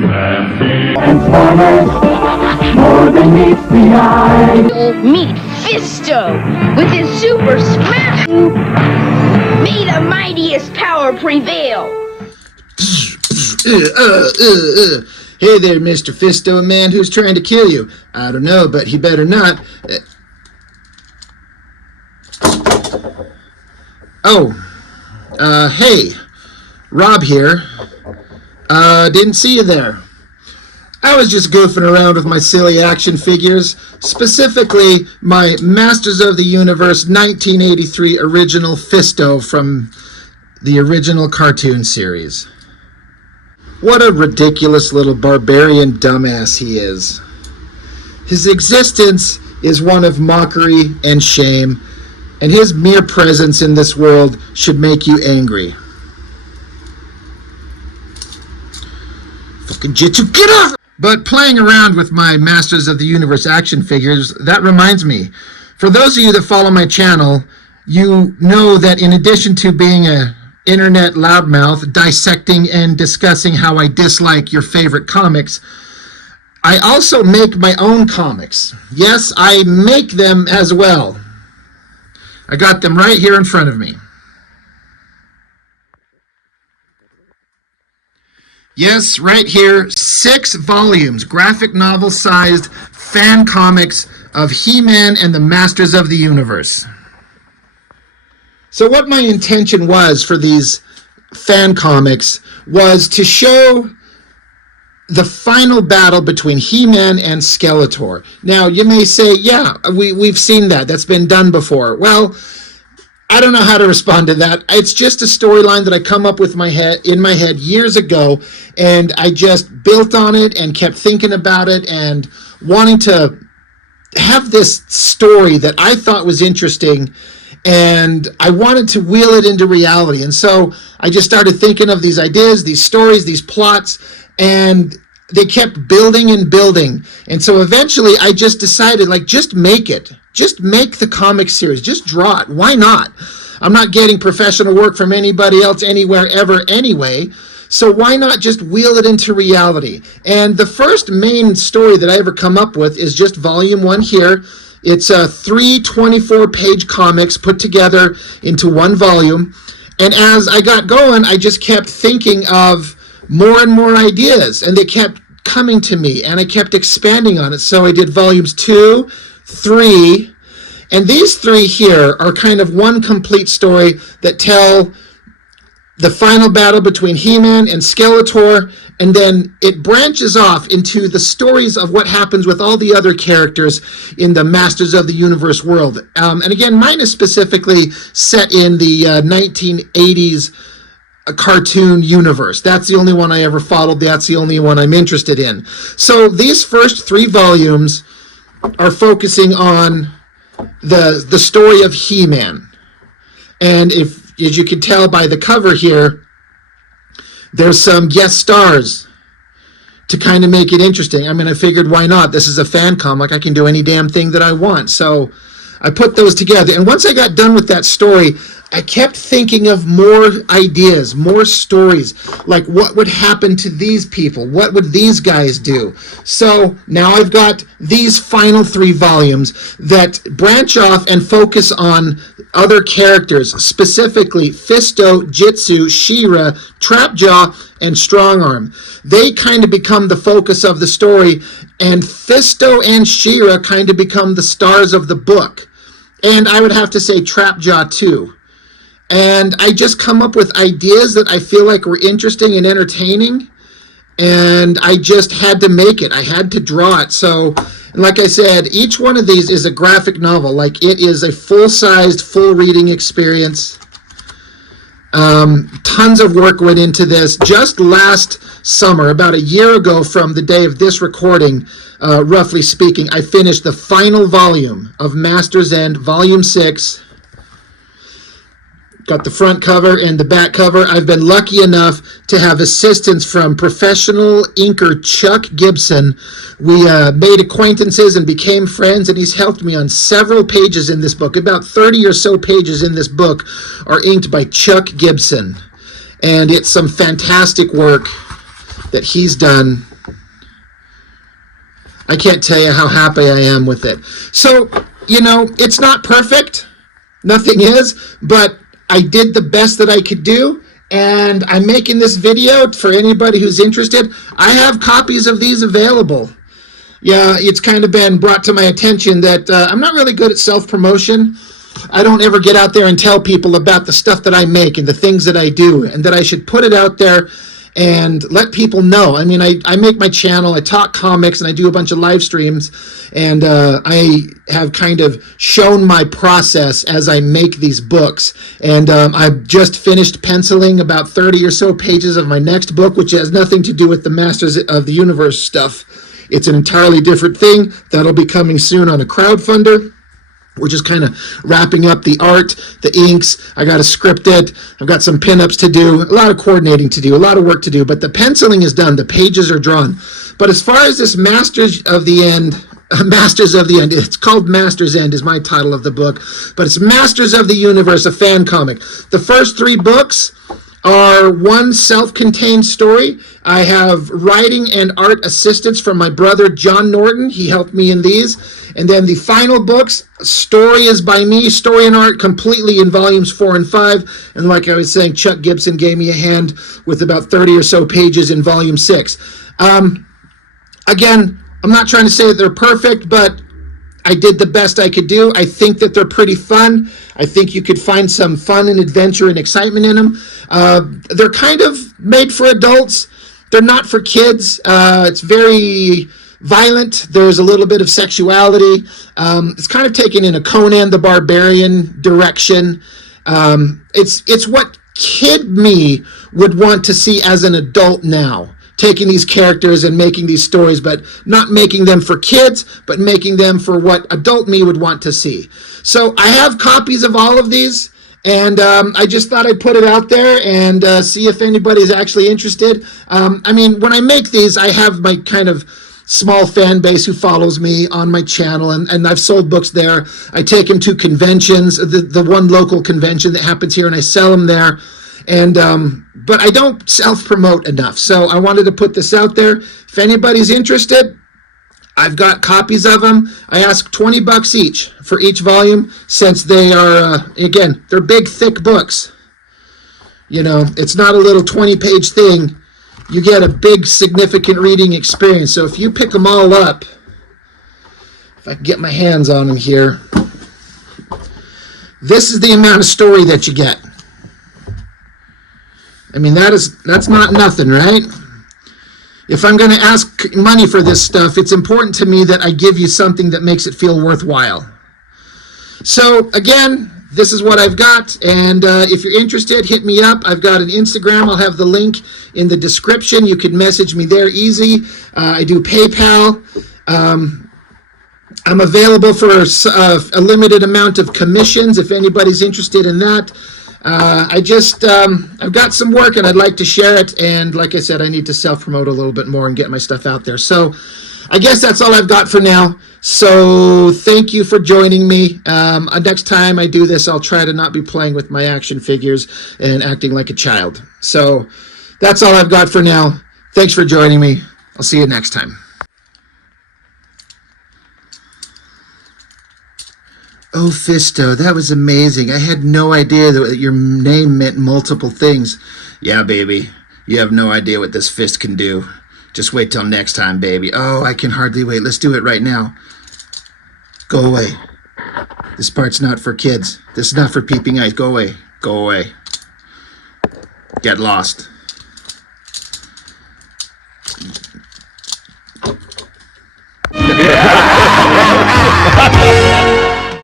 Transformers, more than meets the eye. Meet Fisto with his super smash. May the mightiest power prevail. Hey there, Mr. Fisto, a man who's trying to kill you. I don't know, but he better not. Hey, Rob here. Didn't see you there. I was just goofing around with my silly action figures, specifically my Masters of the Universe 1983 original Fisto from the original cartoon series. What a ridiculous little barbarian dumbass he is. His existence is one of mockery and shame, and his mere presence in this world should make you angry. Fucking Jitsu, get off! But playing around with my Masters of the Universe action figures, that reminds me. For those of you that follow my channel, you know that in addition to being a internet loudmouth dissecting and discussing how I dislike your favorite comics, I also make my own comics. Yes, I make them as well. I got them right here in front of me. Yes, right here, 6 volumes, graphic novel-sized fan comics of He-Man and the Masters of the Universe. So what my intention was for these fan comics was to show the final battle between He-Man and Skeletor. Now, you may say, yeah, we've seen that. That's been done before. Well, I don't know how to respond to that. It's just a storyline that I come up with in my head years ago, and I just built on it and kept thinking about it and wanting to have this story that I thought was interesting, and I wanted to wheel it into reality. And so I just started thinking of these ideas, these stories, these plots, and they kept building and building. And so eventually I just decided, just make it. Just make the comic series. Just draw it. Why not? I'm not getting professional work from anybody else anywhere ever anyway. So why not just wheel it into reality? And the first main story that I ever come up with is just volume 1 here. It's 3 24-page comics put together into one volume. And as I got going, I just kept thinking of more and more ideas, and they kept coming to me, and I kept expanding on it. So I did volumes 2, 3, and these 3 here are kind of one complete story that tell the final battle between He-Man and Skeletor, and then it branches off into the stories of what happens with all the other characters in the Masters of the Universe world. And again, mine is specifically set in the 1980s cartoon universe. That's the only one I ever followed. That's the only one I'm interested in. So these first 3 volumes are focusing on the story of He-Man. And as you can tell by the cover here, there's some guest stars to kind of make it interesting. I mean, I figured, why not? This is a fan comic. I can do any damn thing that I want. So I put those together. And once I got done with that story, I kept thinking of more ideas, more stories, like what would happen to these people? What would these guys do? So now I've got these final 3 volumes that branch off and focus on other characters, specifically Fisto, Jitsu, She-Ra, Trapjaw, and Strongarm. They kind of become the focus of the story, and Fisto and She-Ra kind of become the stars of the book. And I would have to say Trapjaw too. And I just come up with ideas that I feel like were interesting and entertaining, and I just had to make it. I had to draw it. So, like I said, each one of these is a graphic novel. Like, it is a full-sized, full reading experience. Tons of work went into this. Just last summer, about a year ago from the day of this recording, roughly speaking, I finished the final volume of Master's End, Volume 6. Got the front cover and the back cover. I've been lucky enough to have assistance from professional inker Chuck Gibson. We made acquaintances and became friends, and he's helped me on several pages in this book. About 30 or so pages in this book are inked by Chuck Gibson. And it's some fantastic work that he's done. I can't tell you how happy I am with it. So, you know, it's not perfect. Nothing is, but I did the best that I could do, and I'm making this video for anybody who's interested. I have copies of these available. Yeah, it's kind of been brought to my attention that I'm not really good at self-promotion. I don't ever get out there and tell people about the stuff that I make and the things that I do, and that I should put it out there and let people know. I mean, I make my channel, I talk comics, and I do a bunch of live streams, and I have kind of shown my process as I make these books. And I've just finished penciling about 30 or so pages of my next book, which has nothing to do with the Masters of the Universe stuff. It's an entirely different thing. That'll be coming soon on a crowdfunder. We're just kind of wrapping up the art, the inks. I got to script it. I've got some pinups to do, a lot of coordinating to do, a lot of work to do, but the penciling is done. The pages are drawn. But as far as this Masters of the End, it's called Masters End is my title of the book, but it's Masters of the Universe, a fan comic. The first 3 books are one self-contained story. I have writing and art assistance from my brother John Norton. He helped me in these. And then the final books, story is by me, story and art completely in volumes 4 and 5. And like I was saying, Chuck Gibson gave me a hand with about 30 or so pages in volume 6. Again, I'm not trying to say that they're perfect, but I did the best I could do. I think that they're pretty fun. I think you could find some fun and adventure and excitement in them. They're kind of made for adults. They're not for kids. It's very violent. There's a little bit of sexuality. It's kind of taken in a Conan the Barbarian direction. It's what kid me would want to see as an adult now. Taking these characters and making these stories, but not making them for kids, but making them for what adult me would want to see. So I have copies of all of these, and I just thought I'd put it out there and see if anybody's actually interested. I mean, when I make these, I have my kind of small fan base who follows me on my channel, and I've sold books there. I take them to conventions, the one local convention that happens here, and I sell them there. And but I don't self-promote enough, so I wanted to put this out there. If anybody's interested, I've got copies of them. I ask $20 each for each volume, since they are, again, they're big, thick books. You know, it's not a little 20-page thing. You get a big, significant reading experience. So if you pick them all up, if I can get my hands on them here, this is the amount of story that you get. I mean, that's not nothing, right? If I'm going to ask money for this stuff, it's important to me that I give you something that makes it feel worthwhile. So, again, this is what I've got, and if you're interested, hit me up. I've got an Instagram. I'll have the link in the description. You can message me there easy. I do PayPal. I'm available for a limited amount of commissions if anybody's interested in that. I've got some work and I'd like to share it, and like I said, I need to self-promote a little bit more and get my stuff out there. So I guess that's all I've got for now. So thank you for joining me. Next time I do this, I'll try to not be playing with my action figures and acting like a child. So that's all I've got for now. Thanks for joining me. I'll see you next time. Oh, Fisto, that was amazing. I had no idea that your name meant multiple things. Yeah, baby. You have no idea what this fist can do. Just wait till next time, baby. Oh, I can hardly wait. Let's do it right now. Go away. This part's not for kids. This is not for peeping eyes. Go away. Go away. Get lost.